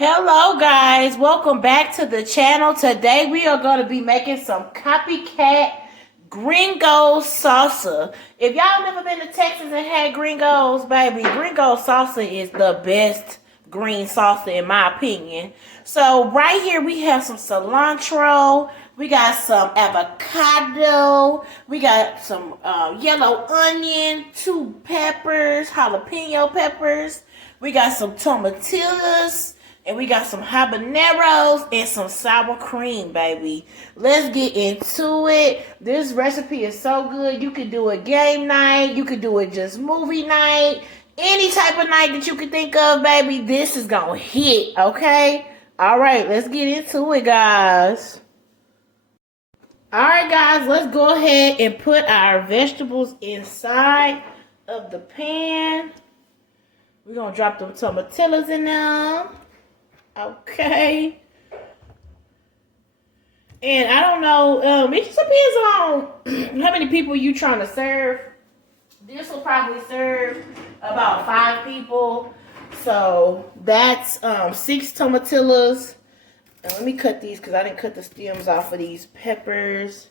Hello guys, welcome back to the channel. Today we are going to be making some Copycat gringo salsa. If y'all never been to Texas and had gringos, baby, gringo salsa is the best green salsa in my opinion. So right here we have some cilantro, we got some avocado, we got some yellow onion, 2 peppers, jalapeno peppers, we got some tomatillos, and we got some habaneros and some sour cream, baby. Let's get into it. This recipe is so good. You can do it game night. You can do it just movie night. Any type of night that you can think of, baby. This is going to hit, okay? All right, let's get into it, guys. All right, guys, let's go ahead and put our vegetables inside of the pan. We're going to drop them tomatillos in there. Okay. And I don't know, it just depends on how many people you trying to serve. This will probably serve about 5 people. So that's 6 tomatillos. And let me cut these because I didn't cut the stems off of these peppers.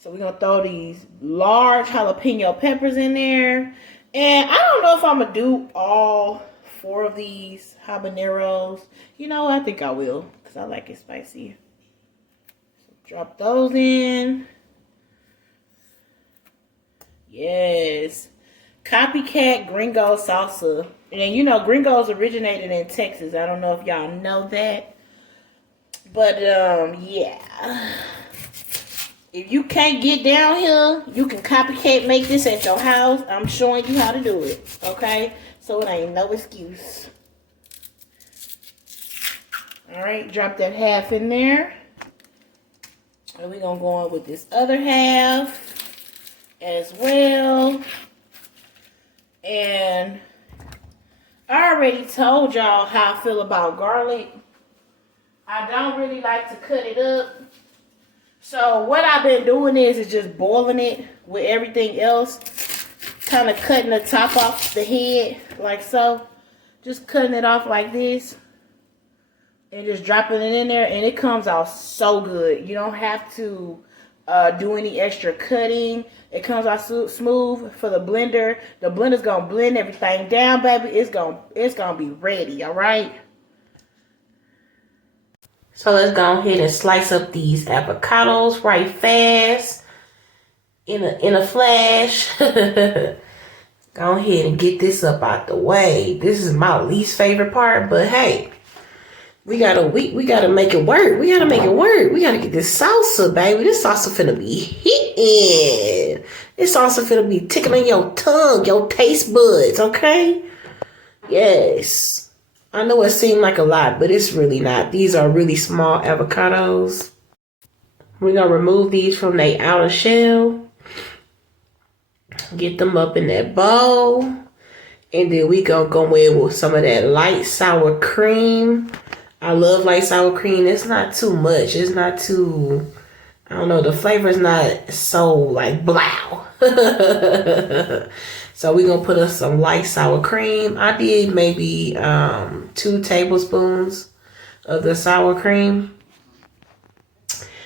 So we're going to throw these large jalapeno peppers in there. And I don't know if I'm going to do all 4 of these habaneros. You know, I think I will because I like it spicy. So drop those in. Yes. Copycat gringo salsa. And you know, gringos originated in Texas. I don't know if y'all know that. But, yeah. If you can't get down here, you can copycat make this at your house. I'm showing you how to do it. Okay? So it ain't no excuse. Alright, drop that half in there. And we're going to go on with this other half as well. And I already told y'all how I feel about garlic. I don't really like to cut it up. So what I've been doing is just boiling it with everything else. Kind of cutting the top off the head like so. Just cutting it off like this. And just dropping it in there. And it comes out so good. You don't have to do any extra cutting. It comes out smooth for the blender. The blender's going to blend everything down, baby. It's gonna be ready, alright? So let's go ahead and slice up these avocados right fast. In a flash. Go ahead and get this up out the way. This is my least favorite part, but hey, we gotta make it work. We gotta make it work. We gotta get this salsa, baby. This salsa finna be hitting. This salsa finna be tickling your tongue, your taste buds, okay? Yes. I know it seemed like a lot, but it's really not. These are really small avocados. We're gonna remove these from their outer shell. Get them up in that bowl. And then we gonna go in with some of that light sour cream. I love light sour cream. It's not too much. It's not too, I don't know, the flavor is not so like blow. So we're gonna put us some light sour cream. I did maybe 2 tablespoons of the sour cream.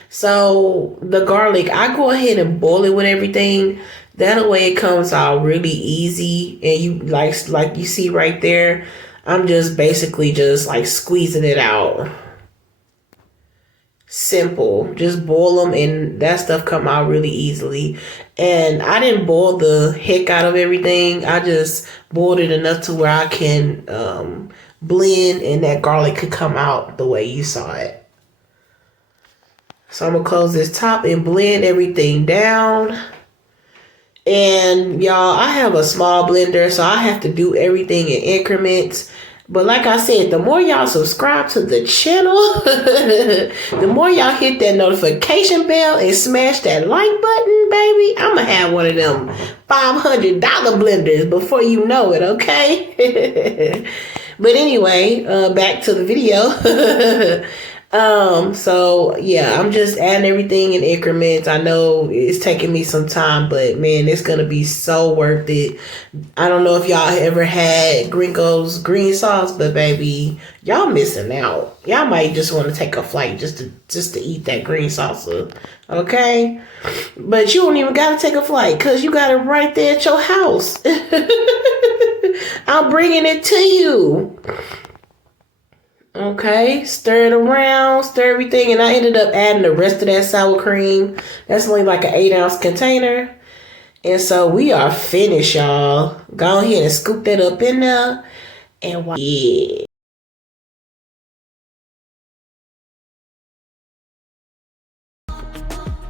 So the garlic, I go ahead and boil it with everything. That way it comes out really easy. And you like you see right there, I'm just basically just like squeezing it out. Simple. Just boil them and that stuff come out really easily. And I didn't boil the heck out of everything. I just boiled it enough to where I can blend and that garlic could come out the way you saw it. So I'm going to close this top and blend everything down. And y'all, I have a small blender, so I have to do everything in increments. But like I said, the more y'all subscribe to the channel, the more y'all hit that notification bell and smash that like button, baby, I'm going to have one of them $500 blenders before you know it, okay? But anyway, back to the video. So yeah, I'm just adding everything in increments. I know it's taking me some time, but man, it's gonna be so worth it. I don't know if y'all ever had Gringo's green sauce, but baby, y'all missing out. Y'all might just want to take a flight just to eat that green salsa. Okay? But you don't even gotta take a flight because you got it right there at your house. I'm bringing it to you. Okay, stir it around, stir everything, and I ended up adding the rest of that sour cream. That's only like an 8-ounce container. And so we are finished, y'all. Go ahead and scoop that up in there. And yeah.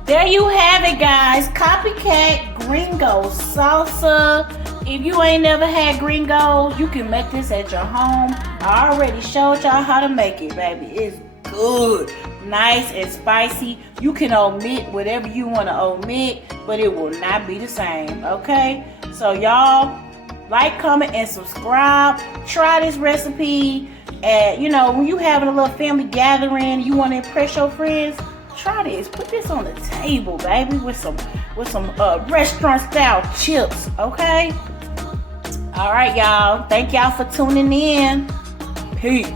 There you have it, guys. Copycat Gringo salsa. If you ain't never had gringos, you can make this at your home. I already showed y'all how to make it, baby. It's good, nice and spicy. You can omit whatever you want to omit, but it will not be the same, okay? So y'all, like, comment, and subscribe. Try this recipe. And you know, when you having a little family gathering, you want to impress your friends, try this. Put this on the table, baby, with some restaurant style chips, okay? All right, y'all. Thank y'all for tuning in. Peace.